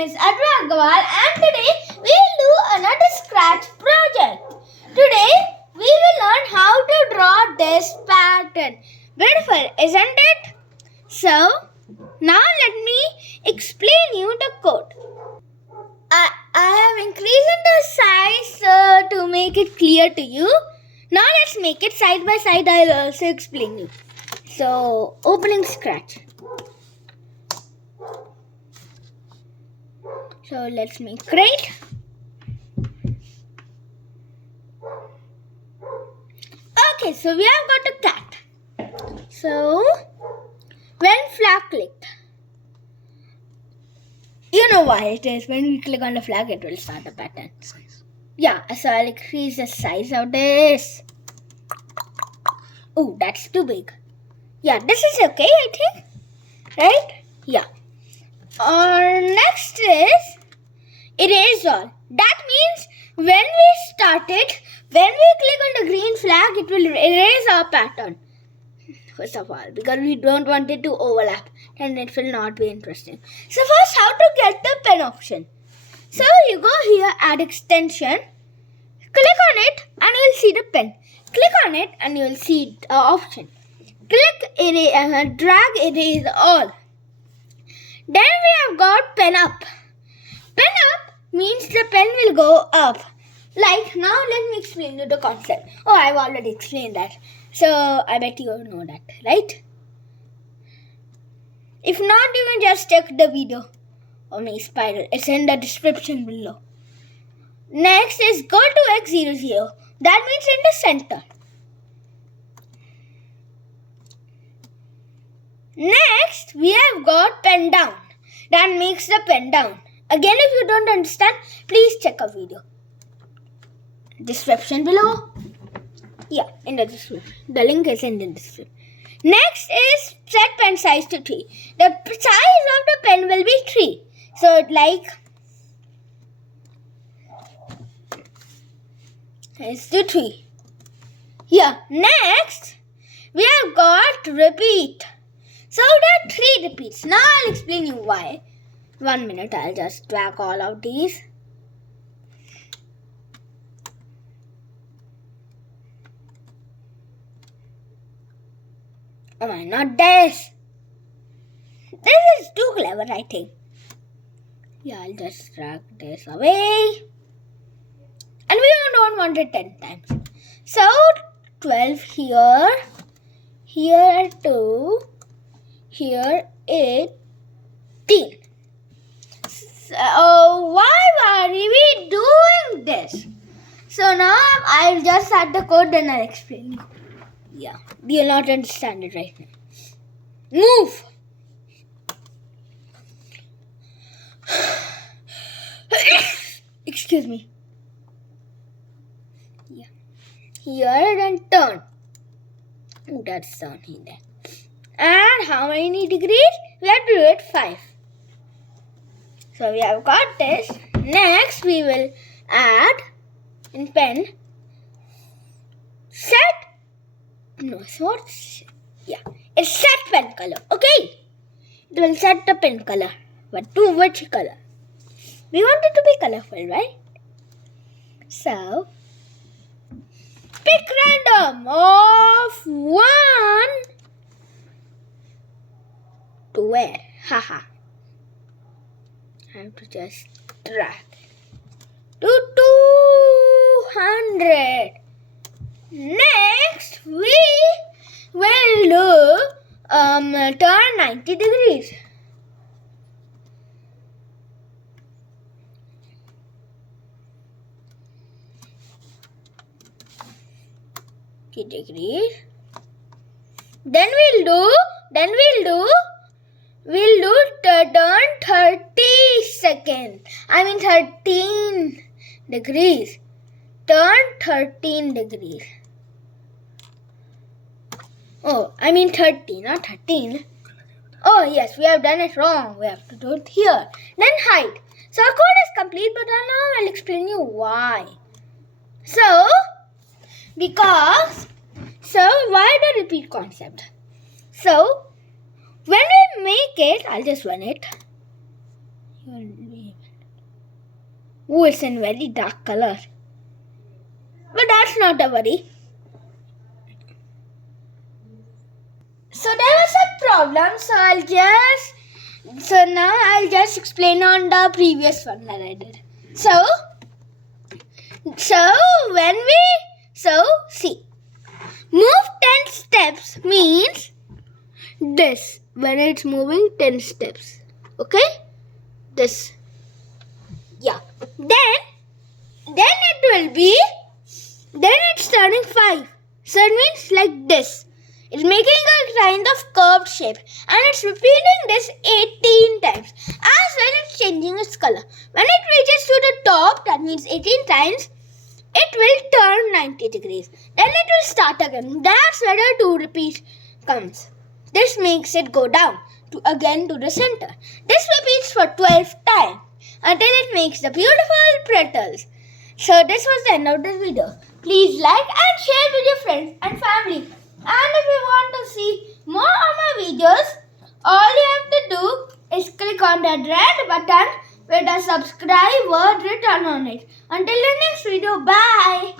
is Advay Agarwal and today we will do another scratch project. Today we will learn how to draw this pattern. Beautiful, isn't it? So now let me explain you the code. I have increased the size to make it clear to you. Now let's make it side by side. I'll also explain you. So opening scratch. So let's make crate. Okay, so we have got a cat. So when flag clicked, you know why it is. When we click on the flag, it will start the pattern. Size. Yeah, so I'll increase the size of this. Oh, that's too big. Yeah, this is okay, I think. Right? Yeah. Next is erase all. That means when we click on the green flag, it will erase our pattern. First of all, because we don't want it to overlap and it will not be interesting. So first, how to get the pen option. So you go here, add extension, click on it and you will see the pen. Click on it and you will see the option. Click erase, drag erase all. Then we have got pen up. Pen up means the pen will go up. Like now let me explain you the concept. Oh, I've already explained that. So I bet you know that, right? If not, you can just check the video of my spiral. It's in the description below. Next is go to X00. That means in the center. Next, we have got pen down. That makes the pen down. Again, if you don't understand, please check a video. Description below. Yeah, in the description. The link is in the description. Next is set pen size to 3. The size of the pen will be 3. So, it's to 3. Yeah, next, we have got repeat. So there are 3 repeats. Now I'll explain you why. 1 minute, I'll just drag all of these. Oh my, not this. This is too clever, I think. Yeah, I'll just drag this away. And we don't want it 10 times. So 12 here. Here 2. Here 18. So why are we doing this? So now I'll just add the code and I'll explain you. Yeah, you'll not understand it right now. Move. Excuse me. Yeah. Here and turn. Oh, that's down here. And how many degrees? We have to do it 5. So we have got this. Next we will add in pen set. No, it's not. Yeah, it's set pen color. Okay, it will set the pen color. But to which color? We want it to be colorful, right? So pick random of 1 to where? Haha. I have to just drag to 200. Next, we will do turn 90 degrees. Degrees. Then we'll do turn 30 seconds. 13 degrees. Turn 13 degrees. Oh, 30, not 13. Oh, yes, we have done it wrong. We have to do it here. Then height. So our code is complete, but now I'll explain you why. So why the repeat concept? So when we make it, I'll just run it. Oh, it's in very dark color. But that's not a worry. So there was a problem, so now I'll just explain on the previous one that I did. So see, move 10 steps means this, when it's moving 10 steps. Okay? This. Yeah. Then it's turning 5. So it means like this. It's making a kind of curved shape and it's repeating this 18 times. As well, it's changing its color. When it reaches to the top, that means 18 times, it will turn 90 degrees. Then it will start again. That's where the 2 repeat comes. This makes it go down to the center. This repeats for 12 times until it makes the beautiful petals. So this was the end of this video. Please like and share with your friends and family. And if you want to see more of my videos, all you have to do is click on that red button with a subscribe word written on it. Until the next video, bye.